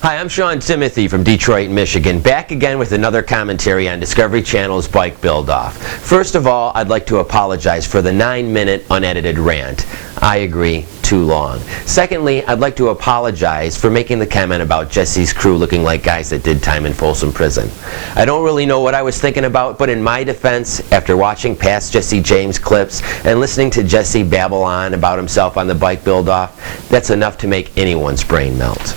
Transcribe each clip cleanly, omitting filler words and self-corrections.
Hi, I'm Sean Timothy from Detroit, Michigan, back again with another commentary on Discovery Channel's Bike Build-Off. First of all, I'd like to apologize for the 9-minute unedited rant. I agree, too long. Secondly, I'd like to apologize for making the comment about Jesse's crew looking like guys that did time in Folsom Prison. I don't really know what I was thinking about, but in my defense, after watching past Jesse James clips and listening to Jesse babble on about himself on the Bike Build-Off, that's enough to make anyone's brain melt.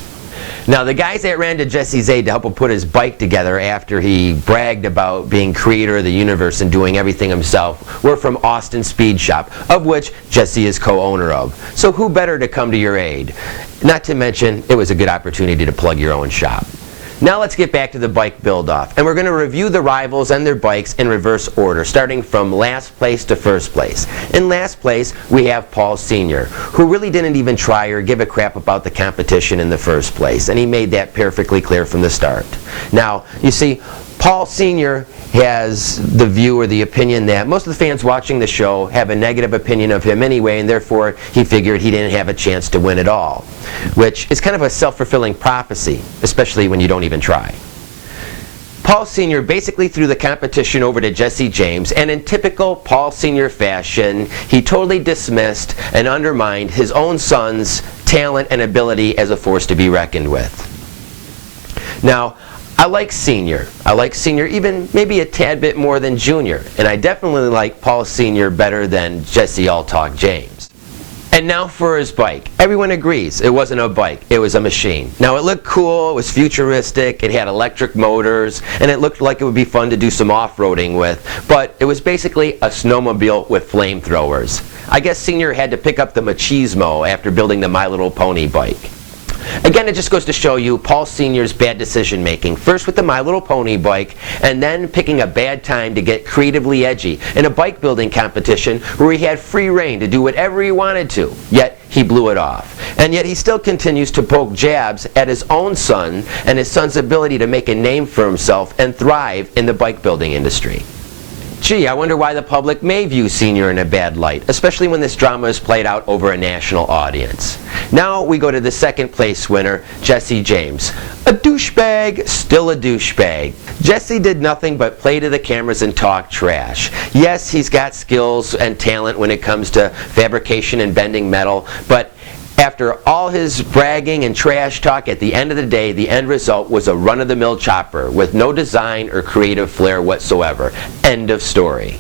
Now, the guys that ran to Jesse's aid to help him put his bike together after he bragged about being creator of the universe and doing everything himself were from Austin Speed Shop, of which Jesse is co-owner of. So who better to come to your aid? Not to mention, it was a good opportunity to plug your own shop. Now let's get back to the Bike Build-Off, and we're going to review the rivals and their bikes in reverse order, starting from last place to first place. In last place, we have Paul Sr., who really didn't even try or give a crap about the competition in the first place, and he made that perfectly clear from the start. Now, you see, Paul Sr. has the view or the opinion that most of the fans watching the show have a negative opinion of him anyway, and therefore he figured he didn't have a chance to win at all, which is kind of a self-fulfilling prophecy, especially when you don't even try. Paul Sr. basically threw the competition over to Jesse James, and in typical Paul Sr. fashion, he totally dismissed and undermined his own son's talent and ability as a force to be reckoned with. Now, I like Senior even maybe a tad bit more than Junior, and I definitely like Paul Sr. better than Jesse All-Talk James. And now for his bike. Everyone agrees it wasn't a bike, it was a machine. Now it looked cool, it was futuristic, it had electric motors, and it looked like it would be fun to do some off-roading with, but it was basically a snowmobile with flamethrowers. I guess Senior had to pick up the machismo after building the My Little Pony bike. Again, it just goes to show you Paul Sr.'s bad decision making, first with the My Little Pony bike, and then picking a bad time to get creatively edgy in a bike building competition where he had free reign to do whatever he wanted to, yet he blew it off. And yet he still continues to poke jabs at his own son and his son's ability to make a name for himself and thrive in the bike building industry. Gee, I wonder why the public may view Senior in a bad light, especially when this drama is played out over a national audience. Now we go to the second place winner, Jesse James. A douchebag, still a douchebag. Jesse did nothing but play to the cameras and talk trash. Yes, he's got skills and talent when it comes to fabrication and bending metal, but after all his bragging and trash talk, at the end of the day, the end result was a run-of-the-mill chopper with no design or creative flair whatsoever. End of story.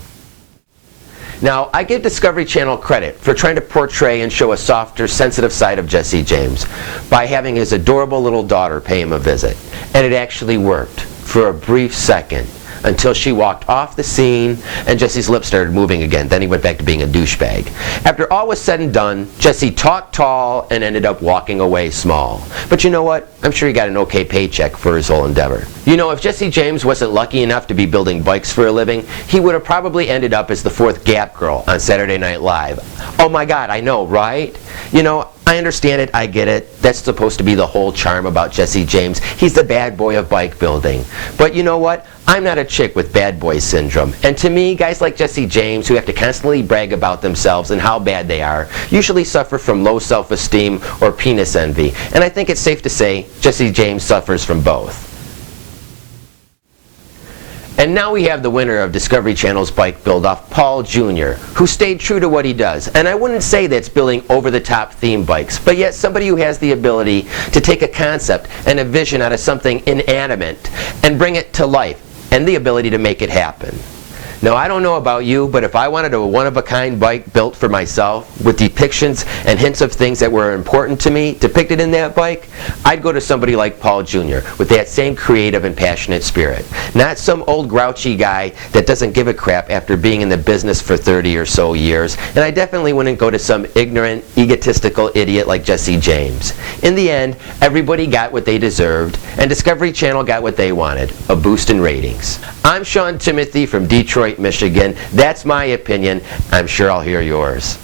Now, I give Discovery Channel credit for trying to portray and show a softer, sensitive side of Jesse James by having his adorable little daughter pay him a visit. And it actually worked for a brief second, until she walked off the scene and Jesse's lips started moving again. Then he went back to being a douchebag. After all was said and done, Jesse talked tall and ended up walking away small. But you know what? I'm sure he got an okay paycheck for his whole endeavor. You know, if Jesse James wasn't lucky enough to be building bikes for a living, he would have probably ended up as the fourth Gap girl on Saturday Night Live. Oh my God, I know, right? You know, I understand it, I get it. That's supposed to be the whole charm about Jesse James. He's the bad boy of bike building. But you know what? I'm not a chick with bad boy syndrome. And to me, guys like Jesse James, who have to constantly brag about themselves and how bad they are, usually suffer from low self-esteem or penis envy. And I think it's safe to say Jesse James suffers from both. And now we have the winner of Discovery Channel's Bike Build-Off, Paul Jr., who stayed true to what he does. And I wouldn't say that's building over-the-top theme bikes, but yet somebody who has the ability to take a concept and a vision out of something inanimate and bring it to life, and the ability to make it happen. Now, I don't know about you, but if I wanted a one-of-a-kind bike built for myself with depictions and hints of things that were important to me depicted in that bike, I'd go to somebody like Paul Jr. with that same creative and passionate spirit. Not some old grouchy guy that doesn't give a crap after being in the business for 30 or so years, and I definitely wouldn't go to some ignorant, egotistical idiot like Jesse James. In the end, everybody got what they deserved, and Discovery Channel got what they wanted, a boost in ratings. I'm Sean Timothy from Detroit, Michigan. That's my opinion. I'm sure I'll hear yours.